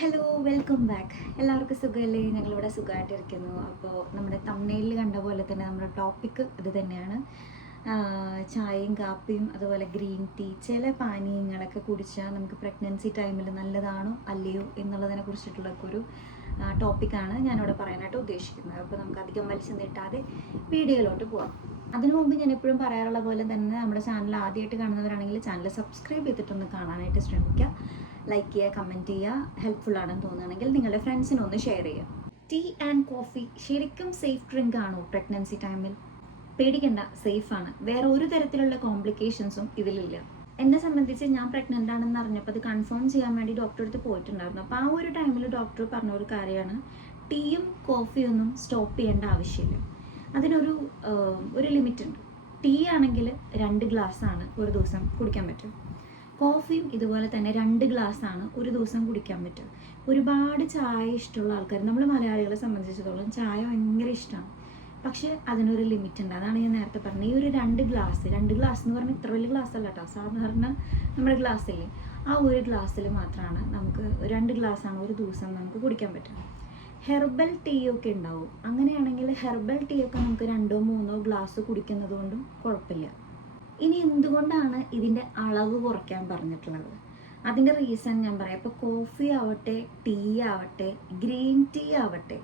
Hello, welcome back. എല്ലാവർക്കും സുഖമല്ലേ? ഞങ്ങളിവിടെ സുഖമായിട്ടിരിക്കുന്നു. അപ്പോൾ നമ്മുടെ തമ്മനെയിൽ കണ്ട പോലെ തന്നെ നമ്മുടെ ടോപ്പിക്ക് ഇത് തന്നെയാണ്. ചായയും കാപ്പിയും അതുപോലെ ഗ്രീൻ ടീ, ചില പാനീയങ്ങളൊക്കെ കുടിച്ചാൽ നമുക്ക് പ്രഗ്നൻസി ടൈമിൽ നല്ലതാണോ അല്ലയോ എന്നുള്ളതിനെ കുറിച്ചിട്ടുള്ളൊക്കെ ഒരു ടോപ്പിക്കാണ് ഞാനിവിടെ പറയാനായിട്ട് ഉദ്ദേശിക്കുന്നത്. അപ്പോൾ നമുക്ക് അധികം വലിച്ചു നീട്ടാതെ വീഡിയോയിലോട്ട് പോവാം. അതിനു മുമ്പ് ഞാൻ എപ്പോഴും പറയാറുള്ള പോലെ തന്നെ നമ്മുടെ ചാനൽ ആദ്യമായിട്ട് കാണുന്നവരാണെങ്കിൽ ചാനൽ സബ്സ്ക്രൈബ് ചെയ്തിട്ടൊന്ന് കാണാനായിട്ട് ശ്രമിക്കുക. ലൈക്ക് ചെയ്യുക, കമൻറ്റ് ചെയ്യുക. ഹെൽപ്ഫുൾ ആണെന്ന് തോന്നുകയാണെങ്കിൽ നിങ്ങളുടെ ഫ്രണ്ട്സിനൊന്ന് ഷെയർ ചെയ്യുക. ടീ ആൻഡ് കോഫി ശരിക്കും സേഫ് ഡ്രിങ്ക് ആണോ പ്രഗ്നൻസി ടൈമിൽ? പേടിക്കണ്ട, സേഫാണ്. വേറെ ഒരു തരത്തിലുള്ള കോംപ്ലിക്കേഷൻസും ഇതിലില്ല. എന്നെ സംബന്ധിച്ച് ഞാൻ പ്രഗ്നൻ്റ് ആണെന്ന് അറിഞ്ഞപ്പോൾ അത് കൺഫേം ചെയ്യാൻ വേണ്ടി ഡോക്ടറെ അടുത്ത് പോയിട്ടുണ്ടായിരുന്നു. അപ്പോൾ ആ ഒരു ടൈമിൽ ഡോക്ടർ പറഞ്ഞ ഒരു കാര്യമാണ്, ടീയും കോഫിയൊന്നും സ്റ്റോപ്പ് ചെയ്യേണ്ട ആവശ്യമില്ല. അതിനൊരു ലിമിറ്റ് ഉണ്ട്. ടീ ആണെങ്കിൽ 2 ഗ്ലാസ്സാണ് ഒരു ദിവസം കുടിക്കാൻ പറ്റും. കോഫിയും ഇതുപോലെ തന്നെ 2 ഗ്ലാസ്സാണ് ഒരു ദിവസം കുടിക്കാൻ പറ്റും. ഒരുപാട് ചായ ഇഷ്ടമുള്ള ആൾക്കാർ, നമ്മൾ മലയാളികളെ സംബന്ധിച്ചിടത്തോളം ചായ ഭയങ്കര ഇഷ്ടമാണ്. പക്ഷേ അതിനൊരു ലിമിറ്റ് ഉണ്ട്. അതാണ് ഞാൻ നേരത്തെ പറഞ്ഞത്. ഈ ഒരു 2 ഗ്ലാസ് എന്ന് പറഞ്ഞാൽ ഇത്ര വലിയ ഗ്ലാസ് അല്ല കേട്ടോ. സാധാരണ നമ്മുടെ ഗ്ലാസ്സില്ലേ, ആ ഒരു ഗ്ലാസ്സിൽ മാത്രമാണ് നമുക്ക് 2 ഗ്ലാസ്സാണ് ഒരു ദിവസം നമുക്ക് കുടിക്കാൻ പറ്റും. ഹെർബൽ ടീ ഒക്കെ ഉണ്ടാവും. അങ്ങനെയാണെങ്കിൽ ഹെർബൽ ടീ ഒക്കെ നമുക്ക് 2-3 ഗ്ലാസ് കുടിക്കുന്നത് കൊണ്ടും കുഴപ്പമില്ല. ഇനി എന്തുകൊണ്ടാണ് ഇതിൻ്റെ അളവ് കുറയ്ക്കാൻ പറഞ്ഞിട്ടുള്ളത്? അതിൻ്റെ റീസൺ ഞാൻ പറയാം. ഇപ്പോൾ കോഫി ആവട്ടെ, ടീ ആവട്ടെ, ഗ്രീൻ ടീ ആവട്ടെ,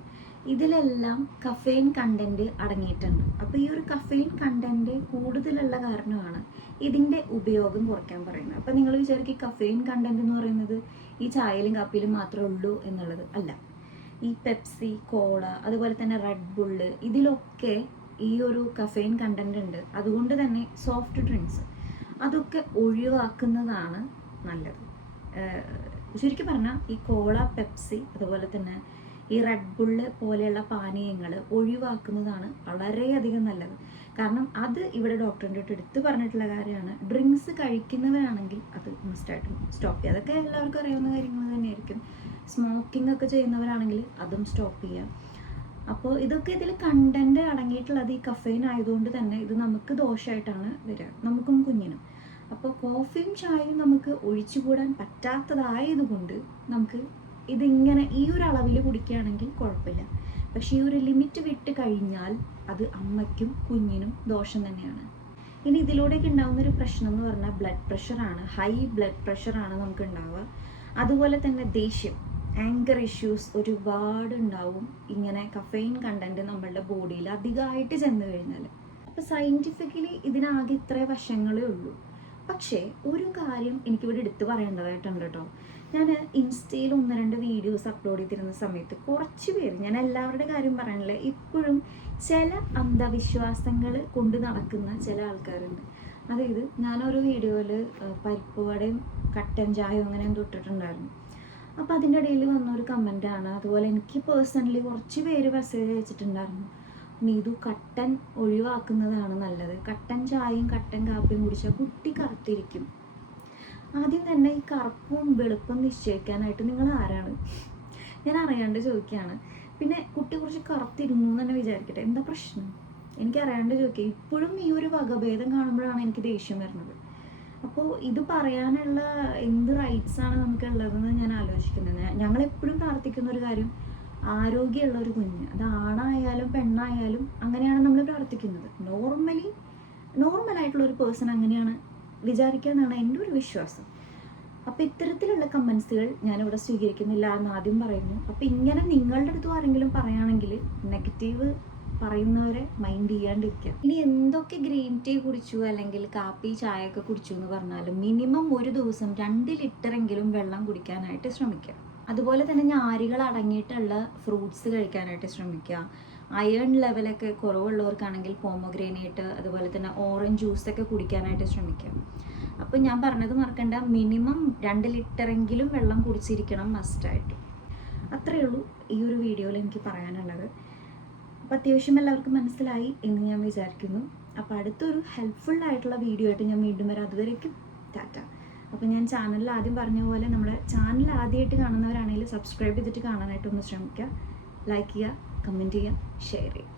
ഇതിലെല്ലാം കഫെയിൻ കണ്ടൻറ്റ് അടങ്ങിയിട്ടുണ്ട്. അപ്പോൾ ഈ ഒരു കഫെയിൻ കണ്ടൻറ്റ് കൂടുതലുള്ള കാരണമാണ് ഇതിൻ്റെ ഉപയോഗം കുറയ്ക്കാൻ പറയുന്നത്. അപ്പോൾ നിങ്ങൾ വിചാരിക്കും കഫെയിൻ കണ്ടൻറ്റ് എന്ന് പറയുന്നത് ഈ ചായയിലും കാപ്പിയിലും മാത്രമേ ഉള്ളൂ എന്നുള്ളത്. അല്ല. ഈ പെപ്സി, കോള, അതുപോലെ തന്നെ റെഡ് ബുള്ള്, ഇതിലൊക്കെ ഈ ഒരു കഫെയിൻ കണ്ടന്റ് ഉണ്ട്. അതുകൊണ്ട് തന്നെ സോഫ്റ്റ് ഡ്രിങ്ക്സ് അതൊക്കെ ഒഴിവാക്കുന്നതാണ് നല്ലത്. ശരിക്കും പറഞ്ഞാൽ ഈ കോള, പെപ്സി, അതുപോലെ തന്നെ ഈ റെഡ് ബുള്ള് പോലെയുള്ള പാനീയങ്ങൾ ഒഴിവാക്കുന്നതാണ് വളരെയധികം നല്ലത്. കാരണം അത് ഇവിടെ ഡോക്ടറിൻ്റെ അടുത്ത് എടുത്ത് പറഞ്ഞിട്ടുള്ള കാര്യമാണ്. ഡ്രിങ്ക്സ് കഴിക്കുന്നവരാണെങ്കിൽ അത് മസ്റ്റായിട്ടും സ്റ്റോപ്പ് ചെയ്യുക. അതൊക്കെ എല്ലാവർക്കും അറിയാവുന്ന കാര്യങ്ങൾ തന്നെയായിരിക്കും. സ്മോക്കിംഗ് ഒക്കെ ചെയ്യുന്നവരാണെങ്കിൽ അതും സ്റ്റോപ്പ് ചെയ്യാം. അപ്പോൾ ഇതൊക്കെ ഇതിൽ കണ്ടന്റ് അടങ്ങിയിട്ടുള്ളത് ഈ കഫെയിൻ ആയതുകൊണ്ട് തന്നെ ഇത് നമുക്ക് ദോഷമായിട്ടാണ് വരിക, നമുക്കും കുഞ്ഞിനും. അപ്പോൾ കോഫിയും ചായയും നമുക്ക് ഒഴിച്ചുകൂടാൻ പറ്റാത്തതായതുകൊണ്ട് നമുക്ക് ഇതിങ്ങനെ ഈ ഒരു അളവിൽ കുടിക്കുകയാണെങ്കിൽ കുഴപ്പമില്ല. പക്ഷേ ഈ ഒരു ലിമിറ്റ് വിട്ട് കഴിഞ്ഞാൽ അത് അമ്മയ്ക്കും കുഞ്ഞിനും ദോഷം തന്നെയാണ്. ഇനി ഇതിലൂടെയൊക്കെ ഉണ്ടാകുന്നൊരു പ്രശ്നം എന്ന് പറഞ്ഞാൽ ബ്ലഡ് പ്രഷറാണ്. ഹൈ ബ്ലഡ് പ്രഷറാണ് നമുക്ക് ഉണ്ടാവുക. അതുപോലെ തന്നെ ദേഷ്യം, ആങ്കർ ഇഷ്യൂസ് ഒരുപാട് ഉണ്ടാവും ഇങ്ങനെ കഫെയിൻ കണ്ടന്റ് നമ്മളുടെ ബോഡിയിൽ അധികമായിട്ട് ചെന്ന് കഴിഞ്ഞാൽ. അപ്പോൾ സയൻറ്റിഫിക്കലി ഇതിനാകെ ഇത്ര വശങ്ങളേ ഉള്ളൂ. പക്ഷേ ഒരു കാര്യം എനിക്കിവിടെ എടുത്ത് പറയേണ്ടതായിട്ടുണ്ട് കേട്ടോ. ഞാൻ ഇൻസ്റ്റയിൽ 1-2 വീഡിയോസ് അപ്ലോഡ് ചെയ്തിരുന്ന സമയത്ത് കുറച്ച് പേര്, ഞാൻ എല്ലാവരുടെ കാര്യം പറയാനില്ല, ഇപ്പോഴും ചില അന്ധവിശ്വാസങ്ങൾ കൊണ്ട് നടക്കുന്ന ചില ആൾക്കാരുണ്ട്. അതായത് ഞാനൊരു വീഡിയോയിൽ പരിപ്പ് വടയും കട്ടൻ ചായയും അങ്ങനെ തൊട്ടിട്ടുണ്ടായിരുന്നു. അപ്പോൾ അതിൻ്റെ ഇടയിൽ വന്നൊരു കമൻറ്റാണ്. അതുപോലെ എനിക്ക് പേഴ്സണലി കുറച്ച് പേര് മെസ്സേജ് അയച്ചിട്ടുണ്ടായിരുന്നു, നീതു കട്ടൻ ഒഴിവാക്കുന്നതാണ് നല്ലത്, കട്ടൻ ചായയും കട്ടൻ കാപ്പിയും കുടിച്ചാൽ കുട്ടി കറുത്തിരിക്കും. ആദ്യം തന്നെ ഈ കറുപ്പും വെളുപ്പും നിശ്ചയിക്കാനായിട്ട് നിങ്ങൾ ആരാണ്? ഞാൻ അറിയാണ്ട് ചോദിക്കുകയാണ്. പിന്നെ കുട്ടി കുറച്ച് കറുത്തിരുന്നു എന്ന് തന്നെ വിചാരിക്കട്ടെ, എന്താ പ്രശ്നം? എനിക്കറിയാണ്ട് ചോദിക്കുക. ഇപ്പോഴും ഈ ഒരു വകഭേദം കാണുമ്പോഴാണ് എനിക്ക് ദേഷ്യം വരുന്നത്. അപ്പോൾ ഇത് പറയാനുള്ള എന്ത് റൈറ്റ്സാണ് നമുക്കുള്ളതെന്ന് ഞാൻ ആലോചിക്കുന്നത്. ഞങ്ങളെപ്പോഴും പ്രാർത്ഥിക്കുന്ന ഒരു കാര്യം, ആരോഗ്യമുള്ള ഒരു കുഞ്ഞ്, അത് ആണായാലും പെണ്ണായാലും അങ്ങനെയാണ് നമ്മൾ പ്രാർത്ഥിക്കുന്നത്. നോർമലായിട്ടുള്ള ഒരു പേഴ്സൺ അങ്ങനെയാണ് വിചാരിക്കുക എന്നാണ് എൻ്റെ ഒരു വിശ്വാസം. അപ്പോൾ ഇത്തരത്തിലുള്ള കമൻസുകൾ ഞാനിവിടെ സ്വീകരിക്കുന്നില്ല എന്ന് ആദ്യം പറയുന്നു. അപ്പോൾ ഇങ്ങനെ നിങ്ങളുടെ അടുത്ത് ആരെങ്കിലും പറയുകയാണെങ്കിൽ നെഗറ്റീവ് പറയുന്നവരെ മൈൻഡ് ചെയ്യാണ്ടിരിക്കുക. ഇനി എന്തൊക്കെ ഗ്രീൻ ടീ കുടിച്ചു അല്ലെങ്കിൽ കാപ്പി ചായ ഒക്കെ കുടിച്ചു എന്ന് പറഞ്ഞാലും മിനിമം ഒരു ദിവസം 2 ലിറ്ററെങ്കിലും വെള്ളം കുടിക്കാനായിട്ട് ശ്രമിക്കുക. അതുപോലെ തന്നെ നാരുകൾ അടങ്ങിയിട്ടുള്ള ഫ്രൂട്ട്സ് കഴിക്കാനായിട്ട് ശ്രമിക്കുക. അയൺ ലെവലൊക്കെ കുറവുള്ളവർക്കാണെങ്കിൽ പോമോഗ്രാനേറ്റ്, അതുപോലെ തന്നെ ഓറഞ്ച് ജ്യൂസൊക്കെ കുടിക്കാനായിട്ട് ശ്രമിക്കുക. അപ്പോൾ ഞാൻ പറഞ്ഞത് മറക്കണ്ട, മിനിമം 2 ലിറ്ററെങ്കിലും വെള്ളം കുടിച്ചിരിക്കണം മസ്റ്റായിട്ട്. അത്രയേ ഉള്ളൂ ഈ ഒരു വീഡിയോയിൽ എനിക്ക് പറയാനുള്ളത്. അപ്പോൾ അത്യാവശ്യം എല്ലാവർക്കും മനസ്സിലായി എന്ന് ഞാൻ വിചാരിക്കുന്നു. അപ്പോൾ അടുത്തൊരു ഹെൽപ്ഫുൾ ആയിട്ടുള്ള വീഡിയോ ആയിട്ട് ഞാൻ വീണ്ടും വരാം. അതുവരേക്കും ടാറ്റ. അപ്പോൾ ഞാൻ ചാനലിൽ ആദ്യം പറഞ്ഞ പോലെ നമ്മുടെ ചാനൽ ആദ്യമായിട്ട് കാണുന്നവരാണെങ്കിൽ സബ്സ്ക്രൈബ് ചെയ്തിട്ട് കാണാനായിട്ടൊന്ന് ശ്രമിക്കുക. ലൈക്ക് ചെയ്യുക, കമൻറ്റ് ചെയ്യുക, ഷെയർ ചെയ്യുക.